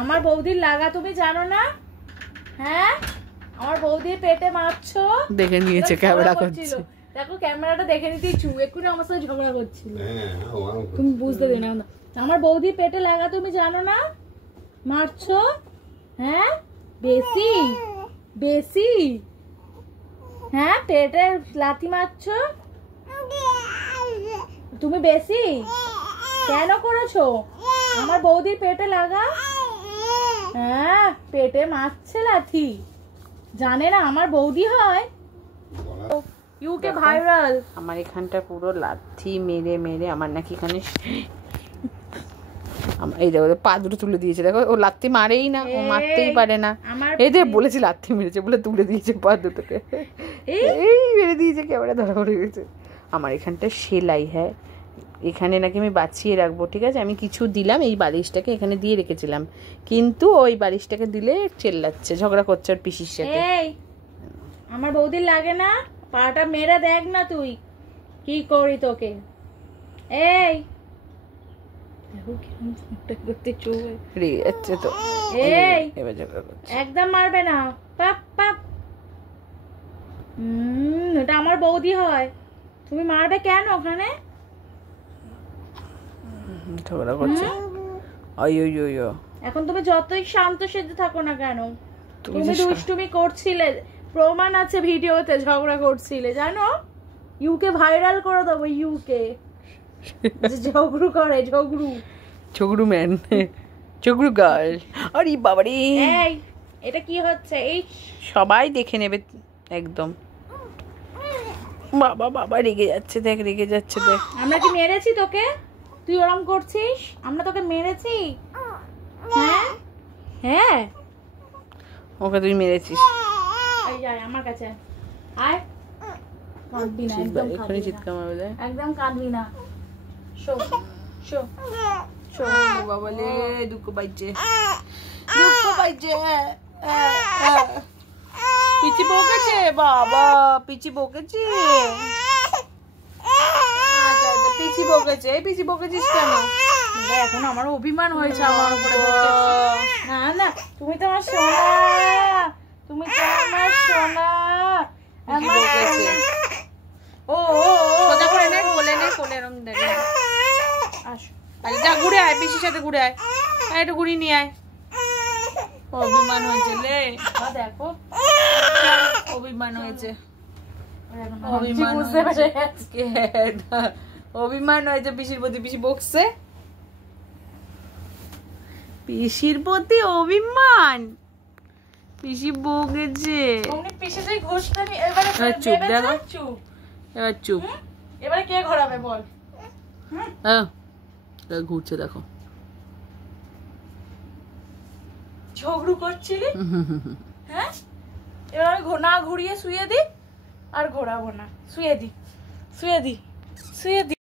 আমার বৌদির লাগা তুমি জানো না? হ্যাঁ, আমার বৌদির পেটে মারছো। দেখে নিয়েছে, ক্যামেরা করছিল। দেখো ক্যামেরাটা দেখে নিতেই এক্ষুনি আমার সাথে ঝগড়া করছিল। তুমি বুঝতে দেবে না। আমার বৌদির পেটে লাগা তুমি জানো না? মারছো? হ্যাঁ, বেশি বেশি। হ্যাঁ, পেটে লাথি মারছো তুমি বেশি। কেন করেছো? আমার বৌদির পেটে লাগা। হ্যাঁ, পেটে মারছে লাথি। জানে না আমার বৌদি হয়? UK viral. আমার এখানটা পুরো লাথি মেরে মেরে আমার নাকি এখানে এই দেখো পা দুটো তুলে দিয়েছে। দেখো ও লাথি মারেই না, ও মারতেই পারে না। এই যে বলেছি লাথি মেরেছে বলে তুলে দিয়েছে পা দুটোকে। এই মেরে দিয়েছে, ক্যামেরা ধরা পড়ে গেছে। আমার এখানটা সেলাই। হ্যাঁ, এখানে নাকি আমি বাঁচিয়ে রাখবো, ঠিক আছে? আমি কিছু দিলাম, এই বালিশটাকে এখানে দিয়ে রেখেছিলাম, কিন্তু ওই বালিশটাকে দিলে চেল্লাচ্ছে, ঝগড়া করছে ওর পিসির সাথে। আমার বৌদির লাগে না? পাটা মেরে দেখ না তুই কি করি তোকে। এই রেগে যাচ্ছে তো। এই একদম মারবে না। পাপ পাপ। এটা আমার বৌদি হয়, তুমি মারবে কেন ওখানে? ঝগড়া করছে। এখন তুমি যতই শান্ত সেজে থাকো না কেন, তুমি দুষ্টুমি করছিলে, প্রমাণ আছে ভিডিওতে, ঝগড়া করছিলে, জানো? ইউকে ভাইরাল করে দেবো। ইউকে ঝগড়ু করে, ঝগড়ু ম্যান, ঝগড়ু গার্ল। আরে বাবারে, এই এটা কি হচ্ছে? এই সবাই দেখে নেবে একদম। বাবা বাবা রেগে যাচ্ছে, দেখ রেগে যাচ্ছে, দেখ। আমরা কি মেরেছি তোকে? তুই ওরম করছিস? আমরা তোকে মেরেছি? হ্যাঁ হ্যাঁ, ওকে তুই মেরেছিস। এই আয় আমার কাছে, আয়। কাঁদবি না, একদম এখনই চিৎকার মারবে। একদম কাঁদবি না। Show show show. বাবা লে, দুঃখ পাইছে, দুঃখ পাইছে। পিচি বকেছে বাবা, পিচি বকেছে। পিচি বকেছে, এই পিচি বকেছিস কেন? এখন আমার অভিমান হয়েছে আমার উপরে। না না, তুমি তো আমার সোনা, তুমি তো আমার সোনা। ও সোজা করে নে, কোলে নে, কোলে রং দে। আসো, আরে যা ঘুরে আয়, পিসির সাথে ঘুরে আয়। একটু ঘুরি নিয়ে আয়। অভিমান হয়েছে লে, দেখো অভিমান হয়েছে, অভিমান অভিমান হয়েছে পিসির প্রতি। পিসি বকছে, পিসির প্রতি অভিমান। পিসি বকেছে। চুপ দেখো, এবার চুপ। এবারে কে ঘোরাবে বল? ঘুরছে দেখো। ঝগড়ু করছিলি? হ্যাঁ, এবার আমি না ঘুরিয়ে শুয়ে দি, আর ঘোরাবো না। শুয়ে দি, শুয়ে দি, শুয়ে দি।